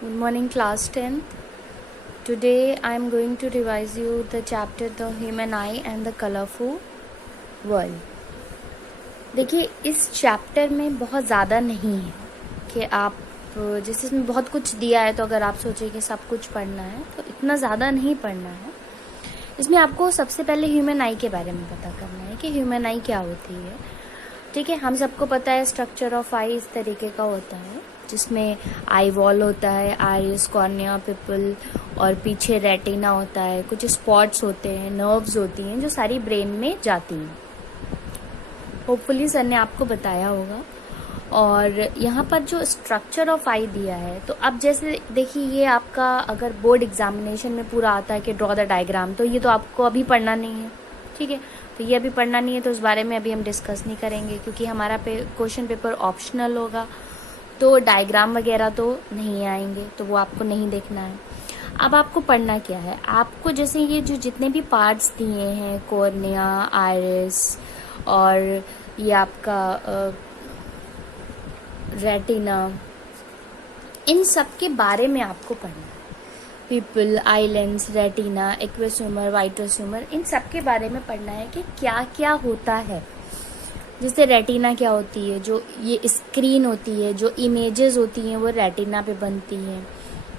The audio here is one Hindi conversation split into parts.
Good morning, class 10th. Today I am going to revise you the chapter The Human Eye and the Colorful World. देखिए, इस चैप्टर में बहुत ज़्यादा नहीं है कि आप जैसे इसमें बहुत कुछ दिया है तो अगर आप सोचें कि सब कुछ पढ़ना है तो इतना ज़्यादा नहीं पढ़ना है. इसमें आपको सबसे पहले ह्यूमन आई के बारे में पता करना है कि ह्यूमन आई क्या होती है. ठीक है, हम सबको पता है स्ट्रक्चर ऑफ आई इस तरीके का होता है जिसमें आई वॉल होता है, आइरिस, कॉर्निया, पिपल और पीछे रेटिना होता है, कुछ स्पॉट्स होते हैं, नर्व्स होती हैं जो सारी ब्रेन में जाती हैं. होपफुली सर ने आपको बताया होगा. और यहाँ पर जो स्ट्रक्चर ऑफ आई दिया है तो अब जैसे देखिए ये आपका अगर बोर्ड एग्जामिनेशन में पूरा आता है कि ड्रॉ द डायग्राम, तो ये तो आपको अभी पढ़ना नहीं है. ठीक है, तो ये अभी पढ़ना नहीं है तो उस बारे में अभी हम डिस्कस नहीं करेंगे क्योंकि हमारा क्वेश्चन पेपर ऑप्शनल होगा तो डायग्राम वगैरह तो नहीं आएंगे, तो वो आपको नहीं देखना है. अब आपको पढ़ना क्या है, आपको जैसे ये जो जितने भी पार्ट्स दिए हैं, कॉर्निया, आइरिस और ये आपका रेटिना, इन सब के बारे में आपको पढ़ना है. Pupil, islands, retina, aqueous humour, vitreous humour, इन सब के बारे में पढ़ना है कि क्या क्या होता है. जैसे रेटिना क्या होती है, जो ये स्क्रीन होती है, जो इमेजेस होती हैं वो रेटिना पे बनती हैं.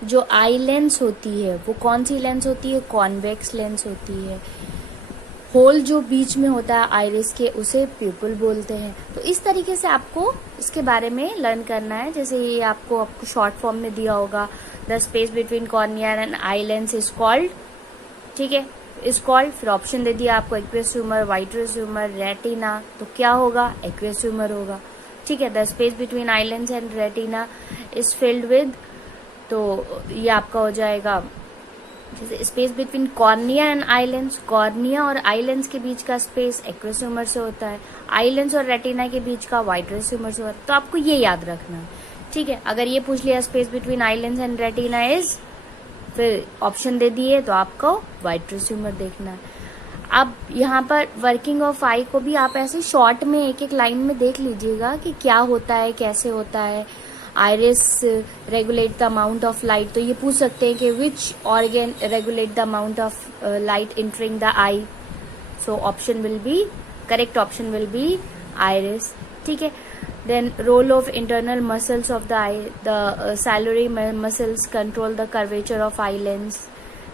जो आई लेंस होती है वो कौन सी लेंस होती है, कॉन्वेक्स लेंस होती है. होल जो बीच में होता है आइरिस के उसे प्यूपल बोलते हैं. तो इस तरीके से आपको इसके बारे में लर्न करना है. जैसे ये आपको शॉर्ट फॉर्म में दिया होगा, the space between cornea and eye lens is called. ठीक है, इज कॉल्ड. फिर ऑप्शन दे दिया आपको aqueous humour, vitreous humour, retina, तो क्या होगा, एक्वस ह्यूमर होगा. ठीक है, the space between eye lens and retina is filled with, तो ये आपका हो जाएगा जैसे space between cornea and eye lens, cornea और आई लेंस के बीच का स्पेस एक्वस ह्यूमर से होता है, आई लेंस और रेटिना के बीच का वाइट्रस ह्यूमर से होता है. तो आपको ये याद रखना है. ठीक है, अगर ये पूछ लिया space between eye lens and retina is, फिर ऑप्शन दे दिए तो आपको वाइट्रस ह्यूमर देखना है. अब यहाँ पर वर्किंग ऑफ आई को भी आप ऐसे शॉर्ट में एक एक लाइन में देख लीजिएगा कि क्या होता है, कैसे होता है. Iris regulate the amount of light, तो ये पूछ सकते हैं कि which organ regulate the amount of light entering the I. So option will be, correct option will be iris. ठीक है, then role of internal muscles of the eye, the ciliary muscles control the curvature of eye lens.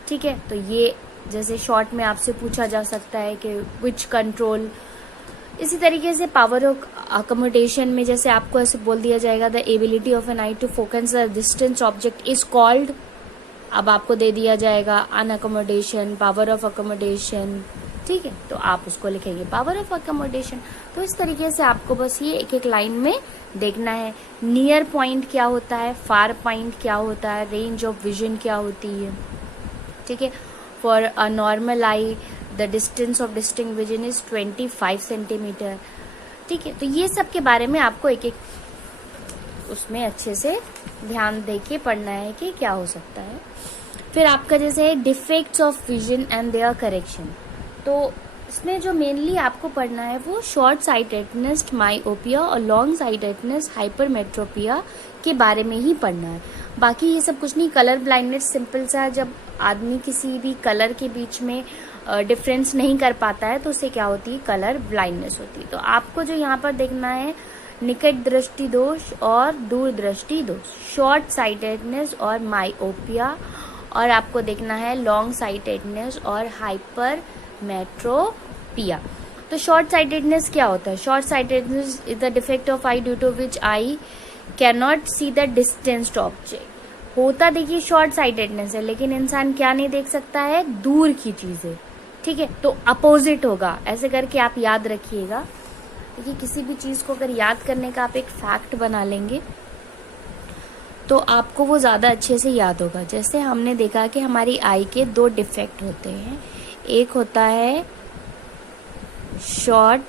ठीक है, तो ये जैसे शॉर्ट में आपसे पूछा जा सकता है कि which control. इसी तरीके से पावर ऑफ अकोमोडेशन में जैसे आपको ऐसे बोल दिया जाएगा the ability of an eye to focus the distance object is called. अब आपको दे दिया जाएगा अनअकोमोडेशन, पावर ऑफ अकोमोडेशन. ठीक है, तो आप उसको लिखेंगे पावर ऑफ अकोमोडेशन. तो इस तरीके से आपको बस ये एक एक लाइन में देखना है. नियर पॉइंट क्या होता है, फार पॉइंट क्या होता है, रेंज ऑफ विजन क्या होती है. ठीक है, for a normal I the distance of distinct vision is 25 centimetre. ठीक है, तो ये सब के बारे में आपको एक एक उसमें अच्छे से ध्यान देके पढ़ना है कि क्या हो सकता है. फिर आपका जैसे है defects of vision and their correction, तो इसमें जो मेनली आपको पढ़ना है वो शॉर्ट साइटेडनेस, माइओपिया और लॉन्ग साइटेडनेस, हाइपरमेट्रोपिया के बारे में ही पढ़ना है. बाकी ये सब कुछ नहीं. कलर ब्लाइंडनेस सिंपल सा, जब आदमी किसी भी कलर के बीच में डिफरेंस नहीं कर पाता है तो उससे क्या होती है, कलर ब्लाइंडनेस होती है. तो आपको जो यहाँ पर देखना है निकट दृष्टि दोष और दूर दृष्टि दोष, शॉर्ट साइटेडनेस और माइओपिया, और आपको देखना है लॉन्ग साइटेडनेस और हाइपर मेट्रोपिया. तो शॉर्ट साइटेडनेस क्या होता है, short sightedness is the defect of eye due to which eye can not see the distanced object. होता देखिए शॉर्ट साइटेडनेस है, लेकिन इंसान क्या नहीं देख सकता है, दूर की चीजें. ठीक है, तो अपोजिट होगा. ऐसे करके आप याद रखिएगा. देखिए किसी भी चीज को अगर याद करने का आप एक फैक्ट बना लेंगे तो आपको वो ज्यादा अच्छे से याद होगा. जैसे हमने देखा कि हमारी आई के दो डिफेक्ट होते हैं. एक होता है शॉर्ट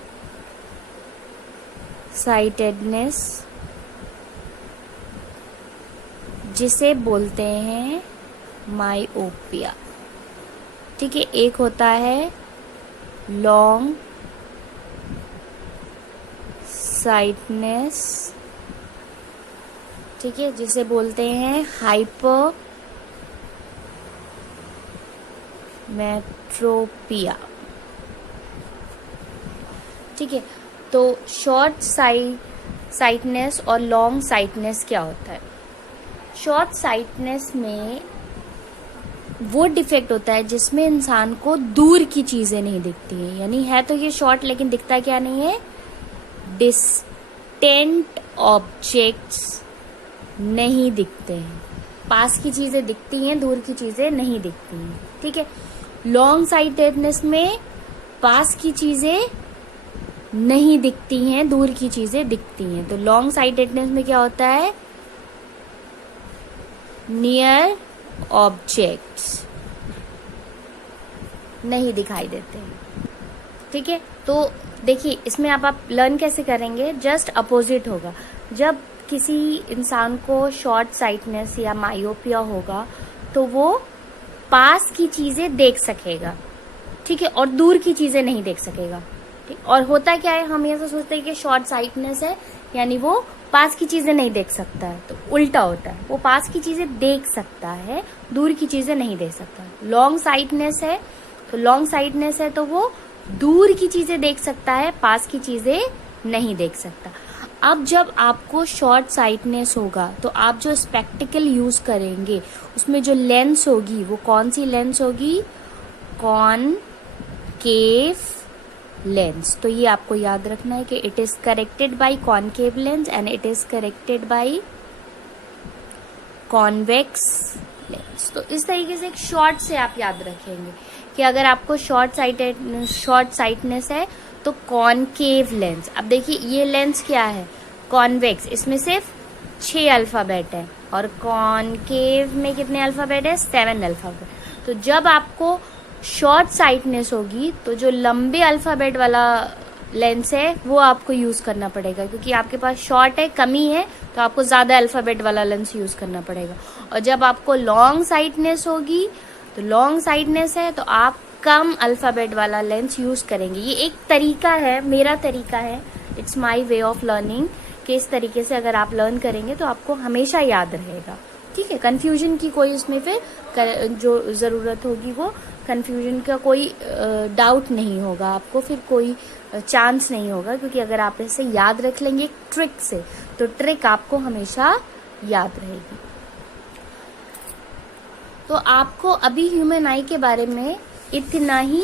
साइटेडनेस जिसे बोलते हैं माइओपिया. ठीक है, एक होता है लॉन्ग साइटनेस. ठीक है, जिसे बोलते हैं हाइपरमेट्रोपिया। ठीक है, तो शॉर्ट साइटनेस और लॉन्ग साइटनेस क्या होता है? शॉर्ट साइटनेस में वो डिफेक्ट होता है जिसमें इंसान को दूर की चीजें नहीं दिखती हैं, यानी है तो ये शॉर्ट लेकिन दिखता क्या नहीं है, डिस्टेंट ऑब्जेक्ट्स नहीं दिखते हैं। पास की चीजें दिखती हैं, दूर की चीजें नहीं दिखती हैं। ठीक है, लॉन्ग साइटेडनेस में पास की चीजें नहीं दिखती हैं, दूर की चीजें दिखती हैं। तो लॉन्ग साइटेडनेस में क्या होता है, नियर ऑब्जेक्ट्स नहीं दिखाई देते हैं। ठीक है, तो देखिए इसमें आप लर्न कैसे करेंगे, जस्ट अपोजिट होगा। जब किसी इंसान को शॉर्ट साइटनेस या मायोपिया होगा तो वो पास की चीजें देख सकेगा, ठीक है, और दूर की चीजें नहीं देख सकेगा। ठीक, और होता क्या है, हम ये तो सोचते हैं कि शॉर्ट साइटनेस है यानी वो पास की चीजें नहीं देख सकता है, तो उल्टा होता है, वो पास की चीजें देख सकता है, दूर की चीजें नहीं देख सकता। लॉन्ग साइटनेस है तो वो दूर की चीजें देख सकता है, पास की चीजें नहीं देख सकता। अब जब आपको शॉर्ट साइटनेस होगा तो आप जो स्पेक्टिकल यूज करेंगे उसमें जो लेंस होगी वो कौन सी लेंस होगी, कॉनकेव लेंस। तो ये आपको याद रखना है कि it is corrected bye concave lens and it is corrected by convex lens. तो इस तरीके से एक शॉर्ट से आप याद रखेंगे कि अगर आपको शॉर्ट साइटनेस है तो कॉनकेव लेंस। अब देखिए ये लेंस क्या है, कॉन्वेक्स, इसमें सिर्फ 6 अल्फाबेट है और कॉनकेव में कितने अल्फाबेट है, 7 अल्फाबेट। तो जब आपको शॉर्ट साइटनेस होगी तो जो लंबे अल्फाबेट वाला लेंस है वो आपको यूज करना पड़ेगा, क्योंकि आपके पास शॉर्ट है, कमी है, तो आपको ज्यादा अल्फाबेट वाला लेंस यूज करना पड़ेगा। और जब आपको लॉन्ग साइटनेस होगी तो लॉन्ग साइटनेस है तो आप कम अल्फाबेट वाला लेंस यूज करेंगे। ये एक तरीका है, मेरा तरीका है, it's my way of learning, कि इस तरीके से अगर आप लर्न करेंगे तो आपको हमेशा याद रहेगा। ठीक है, कंफ्यूजन की कोई उसमें फिर जो जरूरत होगी वो कंफ्यूजन का कोई डाउट नहीं होगा, आपको फिर कोई चांस नहीं होगा, क्योंकि अगर आप इसे याद रख लेंगे एक ट्रिक से तो ट्रिक आपको हमेशा याद रहेगी। तो आपको अभी ह्यूमन आई के बारे में इतना ही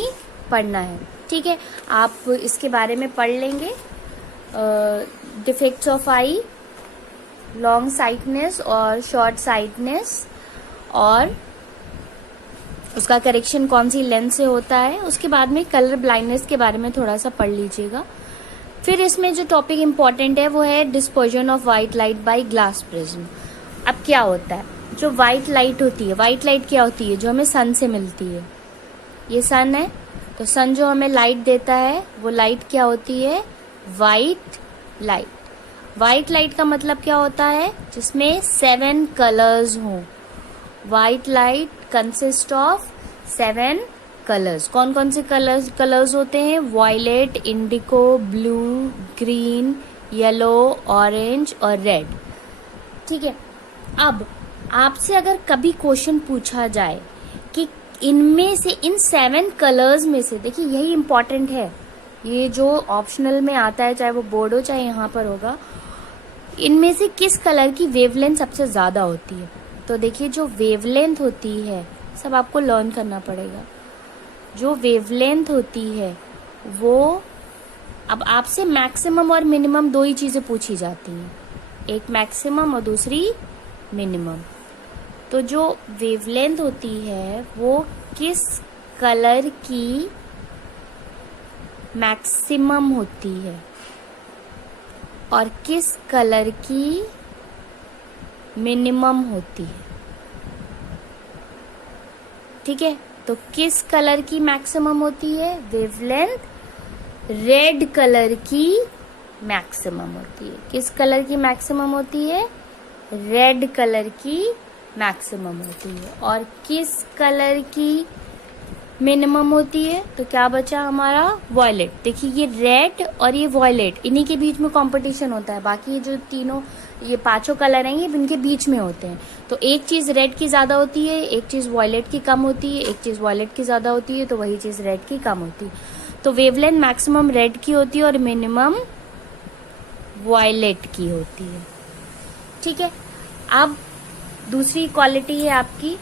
पढ़ना है। ठीक है, आप इसके बारे में पढ़ लेंगे, defects of I, long sightedness और शॉर्ट साइटनेस, और उसका करेक्शन कौन सी लेंस से होता है। उसके बाद में कलर ब्लाइंडनेस के बारे में थोड़ा सा पढ़ लीजिएगा। फिर इसमें जो टॉपिक इम्पोर्टेंट है वो है dispersion of white light by glass prism. अब क्या होता है, जो व्हाइट लाइट होती है, व्हाइट लाइट क्या होती है, जो हमें सन से मिलती है, ये सन है, तो सन जो हमें लाइट देता है वो लाइट क्या होती है, व्हाइट लाइट। व्हाइट लाइट का मतलब क्या होता है, जिसमें 7 कलर्स हों। White light consist of 7 colours. कौन कौन से कलर्स होते हैं, वायलेट, इंडिको, ब्लू, ग्रीन, येलो, ऑरेंज और रेड। ठीक है, अब आपसे अगर कभी क्वेश्चन पूछा जाए कि इनमें से, इन 7 कलर्स में से, देखिए यही इंपॉर्टेंट है, ये जो ऑप्शनल में आता है, चाहे वो बोर्ड हो चाहे यहाँ पर होगा, इनमें से किस कलर की वेवलेंथ सबसे ज्यादा होती है। तो देखिए जो वेवलेंथ होती है, सब आपको लर्न करना पड़ेगा। जो वेवलेंथ होती है वो, अब आपसे मैक्सिमम और मिनिमम 2 ही चीजें पूछी जाती हैं, एक मैक्सिमम और दूसरी मिनिमम। तो जो वेवलेंथ होती है वो किस कलर की मैक्सिमम होती है और किस कलर की मिनिमम होती है। ठीक है, तो किस कलर की मैक्सिमम होती है, वेवलेंथ रेड कलर की मैक्सिमम होती है। किस कलर की मैक्सिमम होती है, रेड कलर की मैक्सिमम होती है। और किस कलर की मिनिमम होती है, तो क्या बचा हमारा, वॉयलेट। देखिए ये रेड और ये वॉयलेट, इन्हीं के बीच में कंपटीशन होता है, बाकी ये जो तीनों ये पांचों कलर हैं ये इनके बीच में होते हैं। तो एक चीज रेड की ज्यादा होती है, एक चीज वॉयलेट की कम होती है, एक चीज वॉयलेट की ज्यादा होती है, तो वही चीज रेड की कम होती है। तो वेवलेंथ मैक्सिमम रेड की होती है और मिनिमम वॉयलेट की होती है। ठीक है, अब दूसरी क्वालिटी है आपकी,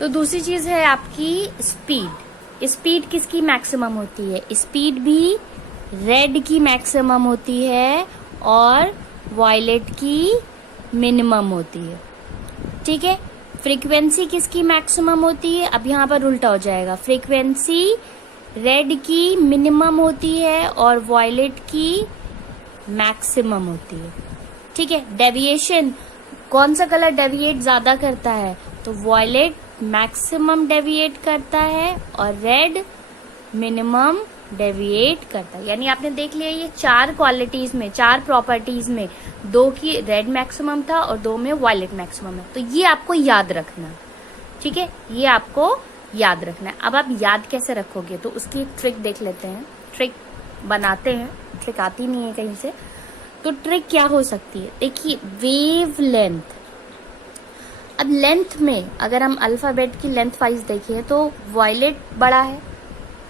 तो दूसरी चीज है आपकी स्पीड। स्पीड किसकी मैक्सिमम होती है? स्पीड भी रेड की मैक्सिमम होती है और वॉयलेट की मिनिमम होती है। ठीक है, फ्रीक्वेंसी किसकी मैक्सिमम होती है? अब यहाँ पर उल्टा हो जाएगा, फ्रीक्वेंसी रेड की मिनिमम होती है और वॉयलेट की मैक्सिमम होती है। ठीक है, डेविएशन, कौन सा कलर डेविएट ज्यादा करता है? तो वॉयलेट मैक्सिमम डेविएट करता है और रेड मिनिमम डेविएट करता है। यानी आपने देख लिया ये चार क्वालिटीज में, चार प्रॉपर्टीज में, दो की रेड मैक्सिमम था और दो में वॉयलेट मैक्सिमम है। तो ये आपको याद रखना, ठीक है, ये आपको याद रखना है। अब आप याद कैसे रखोगे तो उसकी एक ट्रिक देख लेते हैं, ट्रिक बनाते हैं, ट्रिक आती नहीं है कहीं से। तो ट्रिक क्या हो सकती है? देखिए, वेव लेंथ। अब लेंथ में अगर हम अल्फाबेट की लेंथ वाइज देखें तो वॉयलेट बड़ा है,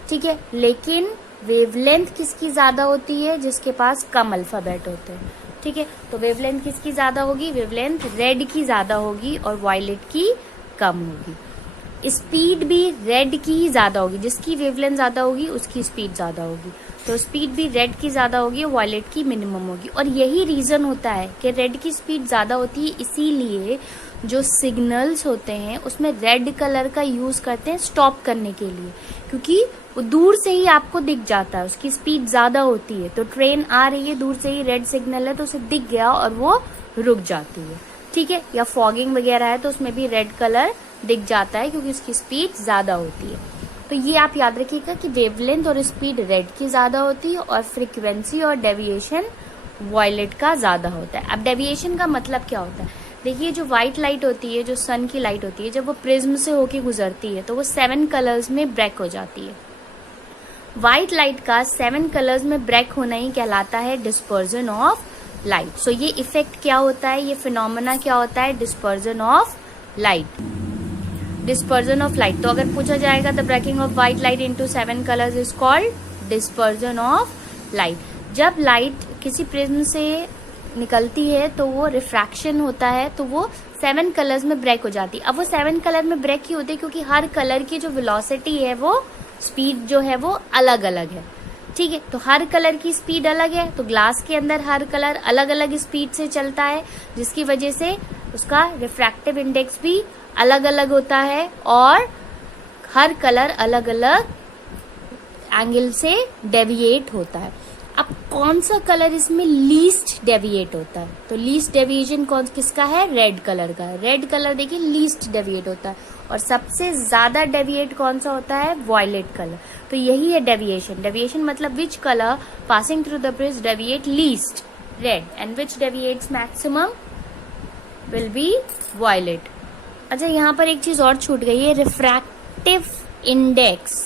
ठीक है, लेकिन वेवलेंथ किसकी ज्यादा होती है? जिसके पास कम अल्फाबेट होते हैं। ठीक है, तो वेवलेंथ किसकी ज्यादा होगी? वेवलेंथ रेड की ज्यादा होगी और वॉयलेट की कम होगी। स्पीड भी रेड की ही ज्यादा होगी, जिसकी वेवलेंथ ज्यादा होगी उसकी स्पीड ज्यादा होगी। तो स्पीड भी रेड की ज्यादा होगी और वॉयलेट की मिनिमम होगी। और यही रीजन होता है कि रेड की स्पीड ज्यादा होती है, इसीलिए जो सिग्नल्स होते हैं उसमें रेड कलर का यूज करते हैं स्टॉप करने के लिए, क्योंकि वो दूर से ही आपको दिख जाता है, उसकी स्पीड ज्यादा होती है। तो ट्रेन आ रही है, दूर से ही रेड सिग्नल है तो उसे दिख गया और वो रुक जाती है। ठीक है, या फॉगिंग वगैरह है तो उसमें भी रेड कलर दिख जाता है क्योंकि उसकी स्पीड ज्यादा होती है। तो ये आप याद रखिएगा कि वेवलेंथ और स्पीड रेड की ज्यादा होती है और फ्रीक्वेंसी और डेविएशन वॉयलेट का ज्यादा होता है। अब डेविएशन का मतलब क्या होता है? देखिए, जो व्हाइट लाइट होती है, जो सन की लाइट होती है, जब वो प्रिज्म से होके गुजरती है तो वो 7 कलर्स में ब्रेक हो जाती है। व्हाइट लाइट का 7 कलर्स में ब्रेक होना ही कहलाता है डिस्पर्जन ऑफ लाइट। सो ये इफेक्ट क्या होता है, ये फिनोमेना क्या होता है? Dispersion of light. Dispersion of light, तो अगर पूछा जाएगा the breaking of white light into 7 colours is called dispersion of light. जब लाइट किसी प्रिज्म से निकलती है तो वो रिफ्रैक्शन होता है, तो वो 7 कलर्स में ब्रेक हो जाती है। अब वो 7 कलर में ब्रेक ही होती है क्योंकि हर कलर की जो वेलोसिटी है, वो स्पीड जो है वो अलग अलग है। ठीक है, तो हर कलर की स्पीड अलग है, तो ग्लास के अंदर हर कलर अलग अलग स्पीड से चलता है, जिसकी वजह से उसका रिफ्रैक्टिव इंडेक्स भी अलग अलग होता है और हर कलर अलग अलग एंगल से डेविएट होता है। अब कौन सा कलर इसमें लीस्ट डेविएट होता है? तो लीस्ट डेविएशन कौन किसका है? रेड कलर का है। रेड कलर देखिए लीस्ट डेविएट होता है और सबसे ज्यादा डेविएट कौन सा होता है? Violet colour. तो यही है डेविएशन। डेविएशन मतलब which colour passing through the prism deviate least? Red. And which deviates maximum? Will be violet. अच्छा, यहाँ पर एक चीज और छूट गई है, रिफ्रैक्टिव इंडेक्स।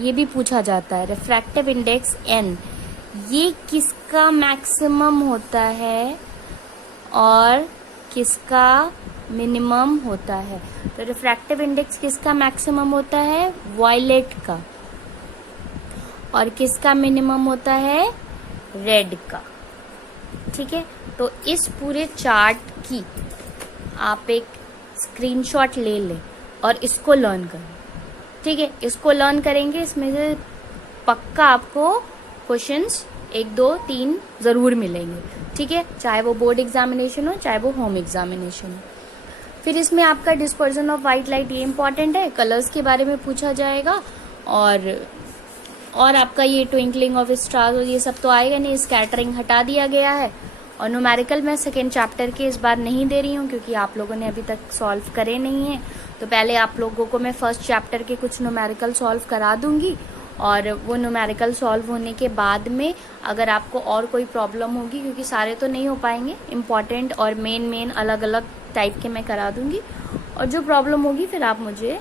ये भी पूछा जाता है, रिफ्रैक्टिव इंडेक्स n, ये किसका मैक्सिमम होता है और किसका मिनिमम होता है? तो रिफ्रैक्टिव इंडेक्स किसका मैक्सिमम होता है? वॉयलेट का। और किसका मिनिमम होता है? रेड का। ठीक है, तो इस पूरे चार्ट की आप एक स्क्रीनशॉट ले लें और इसको लर्न करें। ठीक है, इसको लर्न करेंगे, इसमें से पक्का आपको क्वेश्चंस 1, 2, 3 जरूर मिलेंगे। ठीक है, चाहे वो बोर्ड एग्जामिनेशन हो चाहे वो होम एग्जामिनेशन हो। फिर इसमें आपका डिस्पर्जन ऑफ व्हाइट लाइट, ये इंपॉर्टेंट है, कलर्स के बारे में पूछा जाएगा और आपका ये ट्विंकलिंग ऑफ स्टार्स और ये सब तो आएगा नहीं, स्कैटरिंग हटा दिया गया है। और न्यूमेरिकल मैं सेकेंड चैप्टर के इस बार नहीं दे रही हूँ क्योंकि आप लोगों ने अभी तक सॉल्व करे नहीं है, तो पहले आप लोगों को मैं फर्स्ट चैप्टर के कुछ न्यूमेरिकल सॉल्व करा दूंगी और वो न्यूमेरिकल सॉल्व होने के बाद में अगर आपको और कोई प्रॉब्लम होगी, क्योंकि सारे तो नहीं हो पाएंगे, इम्पॉर्टेंट और मेन अलग अलग टाइप के मैं करा दूंगी, और जो प्रॉब्लम होगी फिर आप मुझे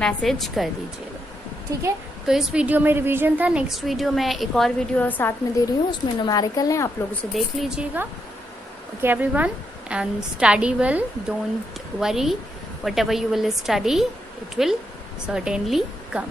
मैसेज कर दीजिएगा। ठीक है, तो इस वीडियो में रिवीजन था। नेक्स्ट वीडियो में एक और वीडियो साथ में दे रही हूँ, उसमें न्यूमेरिकल है, आप लोग उसे देख लीजिएगा। Okay, everyone, and study well. Don't worry. Whatever you will study, it will certainly come.